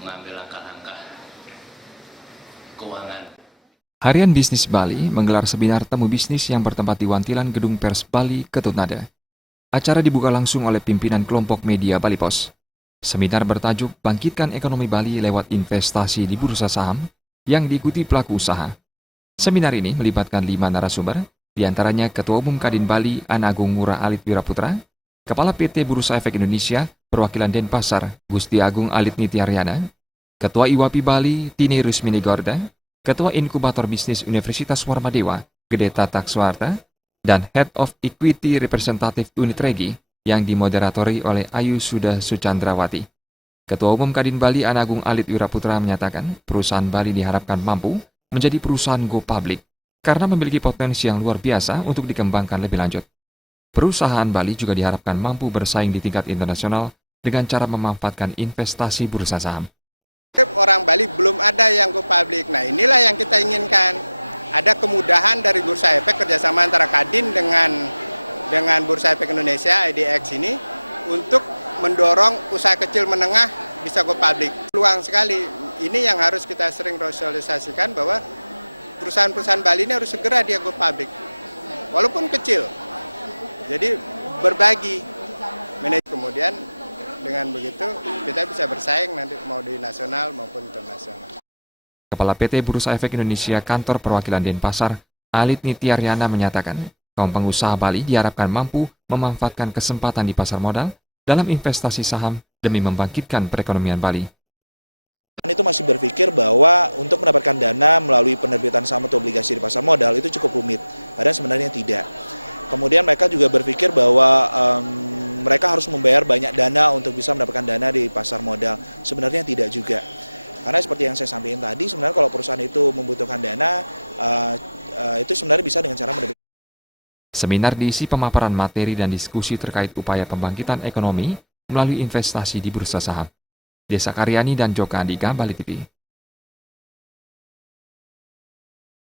mengambil langkah-langkah keuangan. Harian Bisnis Bali menggelar seminar temu bisnis yang bertempat di Wantilan Gedung Pers Bali, Ketutnada. Acara dibuka langsung oleh pimpinan kelompok media Bali Pos. Seminar bertajuk Bangkitkan Ekonomi Bali lewat investasi di bursa saham yang diikuti pelaku usaha. Seminar ini melibatkan 5 narasumber, diantaranya Ketua Umum Kadin Bali An Agung Ngurah Alit Wiraputra, Kepala PT Bursa Efek Indonesia Perwakilan Denpasar Gusti Agung Alit Nityaryana, Ketua IWAPI Bali Tini Rusmini Gorda, Ketua Inkubator Bisnis Universitas Warmadewa Gede Tatak Suwarta, dan Head of Equity Representative Unit Regi yang dimoderatori oleh Ayu Suda Suchandrawati. Ketua Umum Kadin Bali An Agung Alit Wiraputra menyatakan perusahaan Bali diharapkan mampu menjadi perusahaan go public karena memiliki potensi yang luar biasa untuk dikembangkan lebih lanjut. Perusahaan Bali juga diharapkan mampu bersaing di tingkat internasional dengan cara memanfaatkan investasi bursa saham. Orang Bali belum ada yang go public. Nah, inilah yang kita inginkan. Ada kemudahan dari Bursa Efek kerjasama antara Kadin dengan Bursa Efek Indonesia IDX ini untuk mendorong usaha kecil menengah bisa go public. Peluang sekali. Ini yang harus kita sering sosialisasikan bahwa perusahaan-perusahaan Bali ini harus segera dia go public. Walaupun kecil. Jadi berbagi. Kemudian dengan begitu kita bisa bersaing nanti mau di nasional maupun internasional. Kepala PT Bursa Efek Indonesia Kantor Perwakilan Denpasar, Alit Nityaryana menyatakan, kaum pengusaha Bali diharapkan mampu memanfaatkan kesempatan di pasar modal dalam investasi saham demi membangkitkan perekonomian Bali. Itu masih berpikir bahwa untuk mendapatkan dana melalui penerbitan saham atau obligasi di pasar modal itu cukup rumit, padahal sebenarnya tidak. Kemudian mereka juga berpikir bahwa mereka harus membayar banyak dana untuk bisa mendapatkan dana di pasar modal. Sebenarnya tidak juga. Karena seperti yang saya sampaikan tadi, sebenarnya kalau perusahaan itu membutuhkan dana, itu sebenarnya bisa dengan cara mendapatkan. Seminar diisi pemaparan materi dan diskusi terkait upaya pembangkitan ekonomi melalui investasi di bursa saham. Desa Karyani dan Joka Andika, Bali TV.